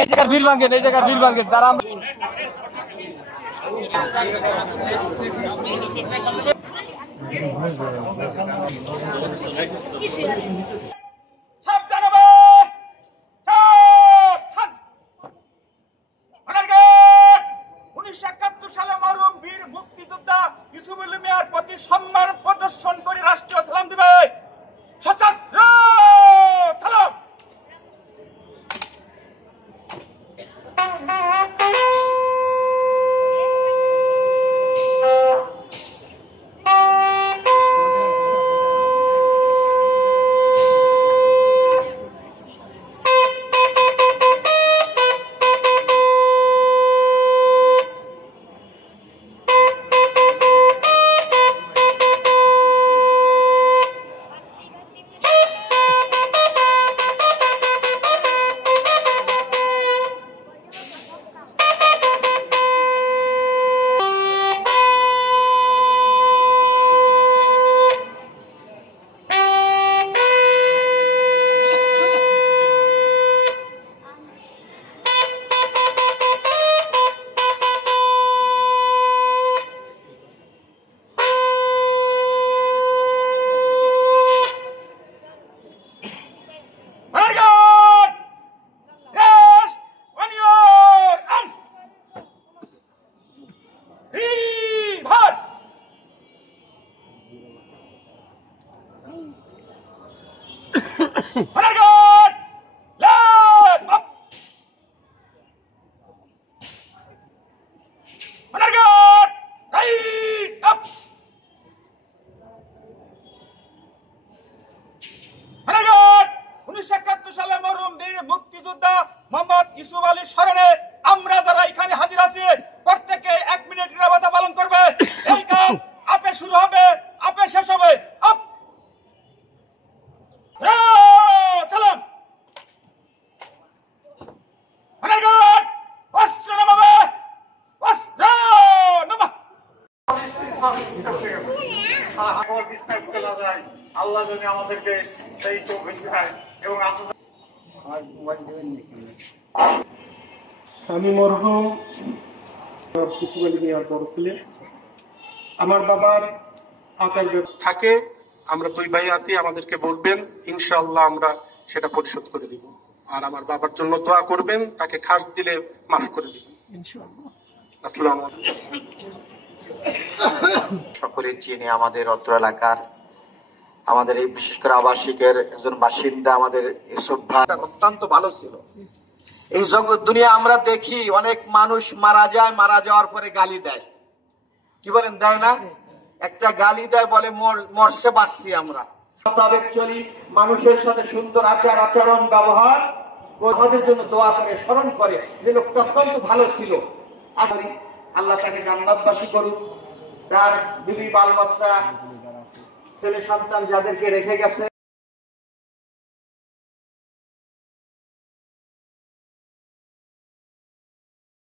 এই জায়গার বিল ভাঙেন, এই জায়গার বিল ভাঙেন তারা সম্মান প্রদর্শন করে রাষ্ট্রীয় সালাম দিবে। সশস্ত্র সালাম। সালে মরহুম বীর মুক্তিযোদ্ধা মোহাম্মদ ইউসুফ আলীর স্মরণে আমরা যারা এখানে হাজির আছি প্রত্যেকে 1 মিনিট নিরাপত্তা পালন করবে। এই কাজ আপে শুরু হবে, আপে শেষ হবে। আল্লাহ যদি আমাদেরকে সেই তৌফিক দেয় এবং আমি মরহুম ইউসুফ আলী মিয়ার বড় ছেলে। আমার বাবার আচার থাকে, আমরা 2 ভাই আছি, আমাদেরকে বলবেন, ইনশাআল্লাহ আমরা সেটা পরিশোধ করে দিব। আর আমার বাবার জন্য দোয়া করবেন, তাকে খাস দিলে মাফ করে দিবেন ইনশাআল্লাহ। আসসালামু আলাইকুম। সকলে চিনি আমাদের অত্র এলাকার, আমাদের এই বিশেষ করে আবাসিকের একজন বাসিন্দা আমাদের ইউসুফ ভাই অত্যন্ত ভালো ছিল। এই জগৎ দুনিয়া আমরা দেখি অনেক মানুষ মারা যায়, মারা যাওয়ার পরে গালি দেয়, কি বলেন, দেয় না? একটা গালি দেয়, বলে মরছে বাঁচছি আমরা। মোতাবেক চলি, মানুষের সাথে সুন্দর আচরণ ব্যবহার, আমাদের জন্য দোয়া করে স্মরণ করে, যে লোকটা অত্যন্ত ভালো ছিল। আল্লাহ তাকে জান্নাতবাসী করুক, তার বিবি বাল বাচ্চা ছেলে সন্তান যাদেরকে রেখে গেছে